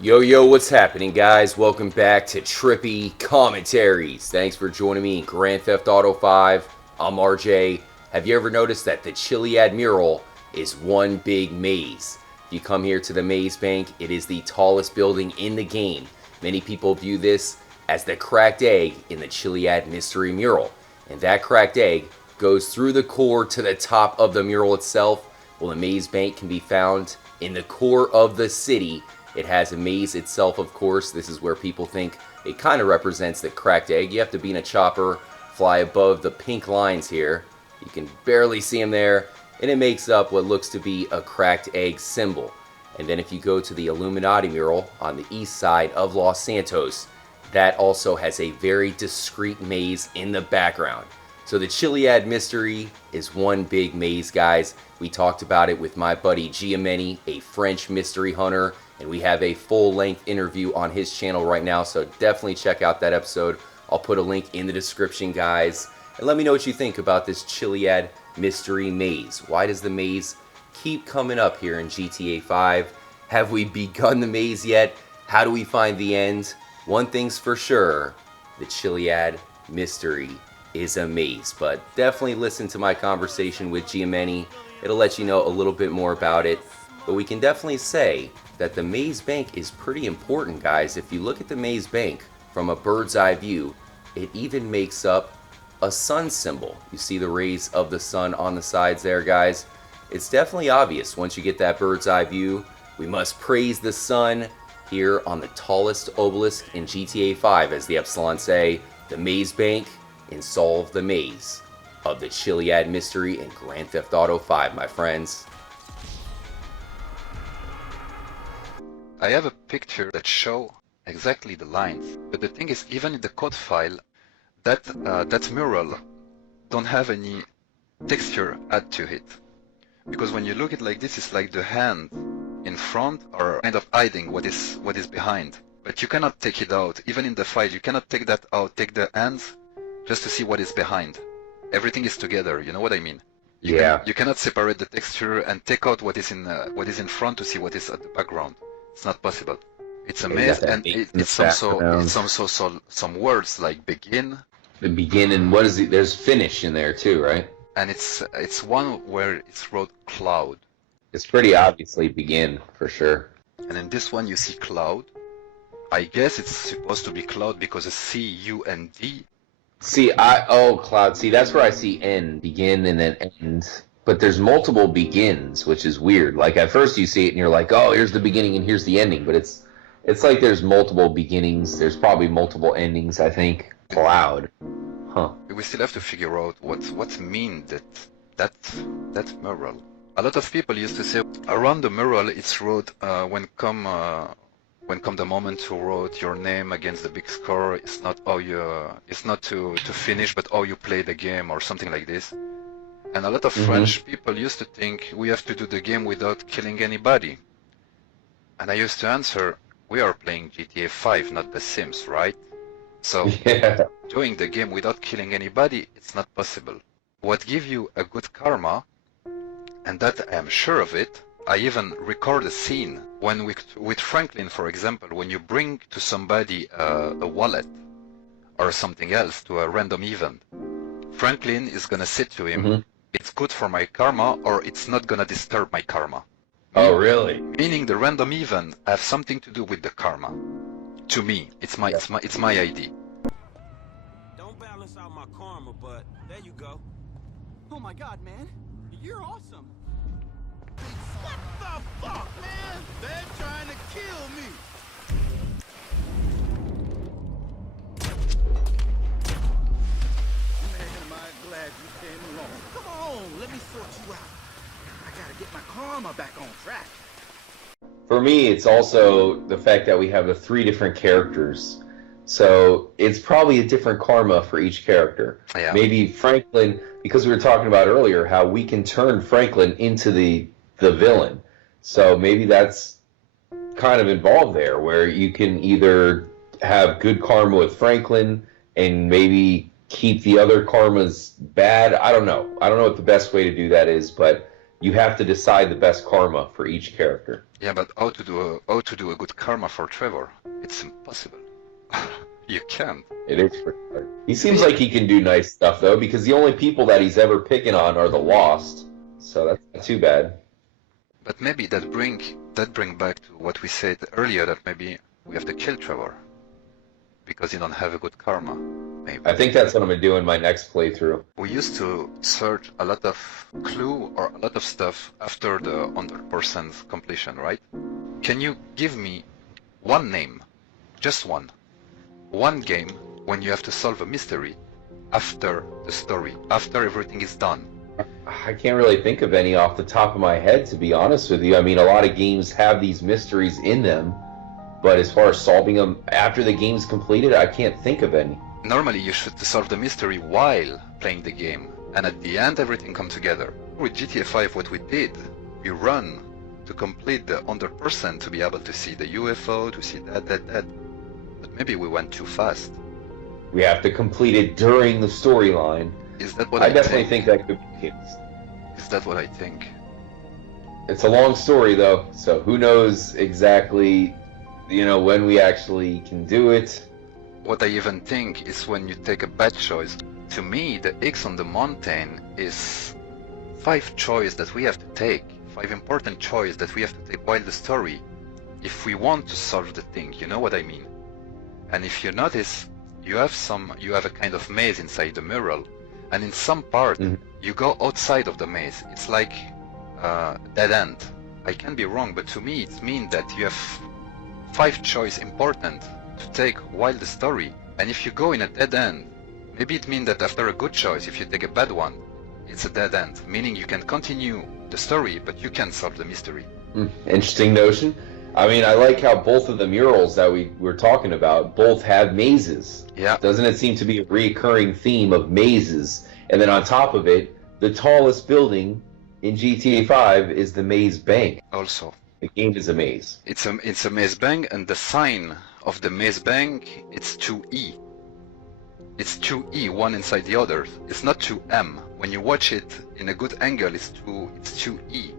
Yo, yo, what's happening, guys? Welcome back to Trippy Commentaries. Thanks for joining me in Grand Theft Auto 5. I'm RJ. Have you ever noticed that the Chiliad mural is one big maze? If you come here to the Maze Bank, it is the tallest building in the game. Many people view this as the cracked egg in the Chiliad Mystery Mural. And that cracked egg goes through the core to the top of the mural itself. Well, the Maze Bank can be found in the core of the city. It has a maze itself, of course. This is where people think it kind of represents the cracked egg. You have to be in a chopper, fly above the pink lines here. You can barely see them there, and it makes up what looks to be a cracked egg symbol. And then if you go to the Illuminati mural on the east side of Los Santos, that also has a very discreet maze in the background. So the Chiliad Mystery is one big maze, guys. We talked about it with my buddy Giameni, a French mystery hunter, and we have a full-length interview on his channel right now, so definitely check out that episode. I'll put a link in the description, guys. And let me know what you think about this Chiliad Mystery Maze. Why does the maze keep coming up here in GTA 5? Have we begun the maze yet? How do we find the end? One thing's for sure, the Chiliad Mystery is a maze, but definitely listen to my conversation with Giameni. It'll let you know a little bit more about it, but we can definitely say that the Maze Bank is pretty important, guys. If you look at the Maze Bank from a bird's eye view, it even makes up a sun symbol. You see the rays of the sun on the sides there, guys. It's definitely obvious once you get that bird's eye view. We must praise the sun here on the tallest obelisk in GTA 5, as the Epsilon say, the Maze Bank, and solve the maze of the Chiliad Mystery in Grand Theft Auto 5, my friends. I have a picture that show exactly the lines, but the thing is, even in the code file, that mural don't have any texture add to it, because when you look at it like this, it's like the hand in front are kind of hiding what is behind, but you cannot take it out. Even in the file, you cannot take that out, take the hands just to see what is behind. Everything is together. You know what I mean? You cannot separate the texture and take out what is in front to see what is at the background. It's not possible. It's a maze, and it's also some words like begin. The begin, and what is it? There's finish in there too, right? And it's one where it's wrote cloud. It's pretty obviously begin for sure. And in this one you see cloud. I guess it's supposed to be cloud because it's C-U-N-D. See, cloud. See, that's where I see end, begin, and then end. But there's multiple begins, which is weird. Like at first you see it and you're like, oh, here's the beginning and here's the ending. But it's like there's multiple beginnings. There's probably multiple endings, I think. Cloud. Huh. We still have to figure out what mean that mural. A lot of people used to say around the mural it's wrote when come the moment to write your name against the big score. It's not to finish, but how you play the game or something like this. And a lot of French people used to think we have to do the game without killing anybody. And I used to answer, we are playing GTA 5, not The Sims, right? So doing the game without killing anybody, it's not possible. What gives you a good karma, and that I am sure of it, I even record a scene when with Franklin, for example, when you bring to somebody a wallet or something else to a random event, Franklin is gonna say to him, it's good for my karma or it's not gonna disturb my karma. Oh, really? Meaning the random event have something to do with the karma. To me, it's my ID. Don't balance out my karma, but there you go. Oh my god, man. You're awesome. What the fuck, man? They're trying to kill me. Man, am I glad you came along. Come on, let me sort you out. I gotta get my karma back on track. For me, it's also the fact that we have the 3 different characters. So it's probably a different karma for each character. Yeah. Maybe Franklin, because we were talking about earlier how we can turn Franklin into the villain. So maybe that's kind of involved there, where you can either have good karma with Franklin and maybe keep the other karmas bad. I don't know what the best way to do that is, but you have to decide the best karma for each character. Yeah, but how to do a good karma for Trevor? It's impossible. You can't. It is pretty hard. He seems like he can do nice stuff though, because the only people that he's ever picking on are the Lost. So that's not too bad. But maybe that bring back to what we said earlier, that maybe we have to kill Trevor because he don't have a good karma. Maybe. I think that's what I'm gonna do in my next playthrough. We used to search a lot of clue or a lot of stuff after the 100% completion, right? Can you give me one name, just one game when you have to solve a mystery after the story, after everything is done? I can't really think of any off the top of my head, to be honest with you. I mean, a lot of games have these mysteries in them, but as far as solving them after the game's completed, I can't think of any. Normally you should solve the mystery while playing the game, and at the end everything comes together. With GTA 5 what we did, we run to complete the 100% to be able to see the UFO, to see that. But maybe we went too fast. We have to complete it during the storyline. Is that what I definitely think that could be the case. Is that what I think? It's a long story though, so who knows exactly, when we actually can do it. What I even think is when you take a bad choice. To me, the X on the mountain is 5 choices that we have to take, 5 important choices that we have to take while the story, if we want to solve the thing, you know what I mean? And if you notice, you have a kind of maze inside the mural, and in some part, you go outside of the maze. It's like dead end. I can be wrong, but to me it means that you have 5 choices important to take while the story, and if you go in a dead end, maybe it means that after a good choice, if you take a bad one, it's a dead end, meaning you can continue the story, but you can't solve the mystery. Interesting notion. I mean, I like how both of the murals that we were talking about both have mazes. Yeah. Doesn't it seem to be a recurring theme of mazes? And then on top of it, the tallest building in GTA 5 is the Maze Bank. Also, the game is a maze. It's a maze bank, and the sign of the maze bank, it's 2E. It's 2E, one inside the other. It's not 2M. When you watch it in a good angle, it's 2E.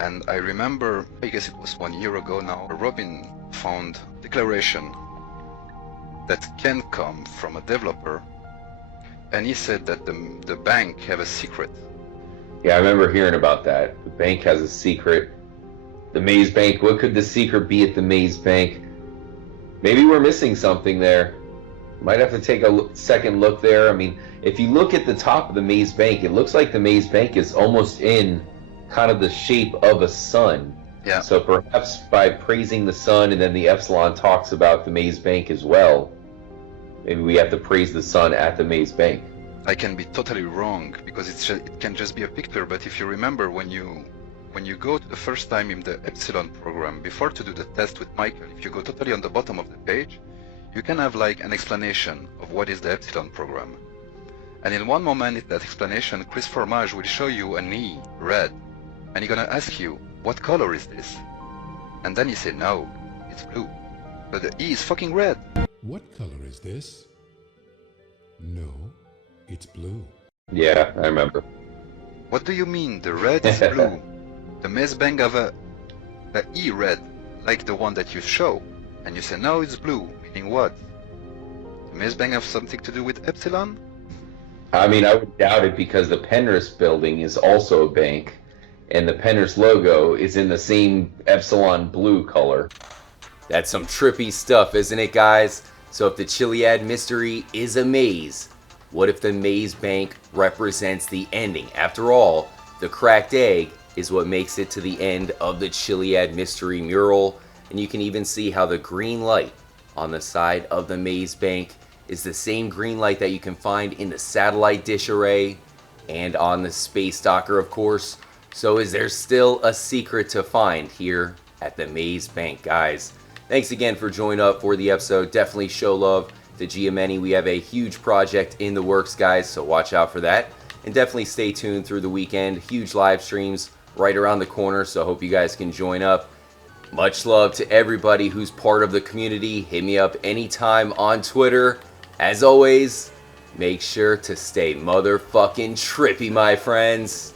And I remember, I guess it was 1 year ago now, Robin found declaration that can come from a developer, and he said that the bank have a secret. Yeah, I remember hearing about that. The bank has a secret. The Maze Bank, what could the secret be at the Maze Bank? Maybe we're missing something there. Might have to take a second look there. I mean, if you look at the top of the Maze Bank, it looks like the Maze Bank is almost in kind of the shape of a sun. Yeah. So perhaps by praising the sun, and then the Epsilon talks about the Maze Bank as well, maybe we have to praise the sun at the Maze Bank. I can be totally wrong, because it can just be a picture, but if you remember when you go to the first time in the Epsilon program, before to do the test with Michael, if you go totally on the bottom of the page, you can have like an explanation of what is the Epsilon program. And in one moment in that explanation, Chris Formage will show you an E, red, and he's gonna ask you, what color is this? And then you say, no, it's blue. But the E is fucking red. What color is this? No, it's blue. Yeah, I remember. What do you mean the red is blue? The Maze Bank have a E red, like the one that you show. And you say, no, it's blue, meaning what? The Maze Bank have something to do with Epsilon? I mean, I would doubt it, because the Penrith building is also a bank, and the Penrith logo is in the same Epsilon blue color. That's some trippy stuff, isn't it, guys? So if the Chiliad Mystery is a maze, what if the Maze Bank represents the ending? After all, the cracked egg is what makes it to the end of the Chiliad Mystery mural, and you can even see how the green light on the side of the Maze Bank is the same green light that you can find in the satellite dish array and on the space docker, of course. So is there still a secret to find here at the Maze Bank, guys? Thanks again for joining up for the episode. Definitely show love to Giameni. We have a huge project in the works, guys, so watch out for that. And definitely stay tuned through the weekend. Huge live streams right around the corner, so I hope you guys can join up. Much love to everybody who's part of the community. Hit me up anytime on Twitter. As always, make sure to stay motherfucking trippy, my friends.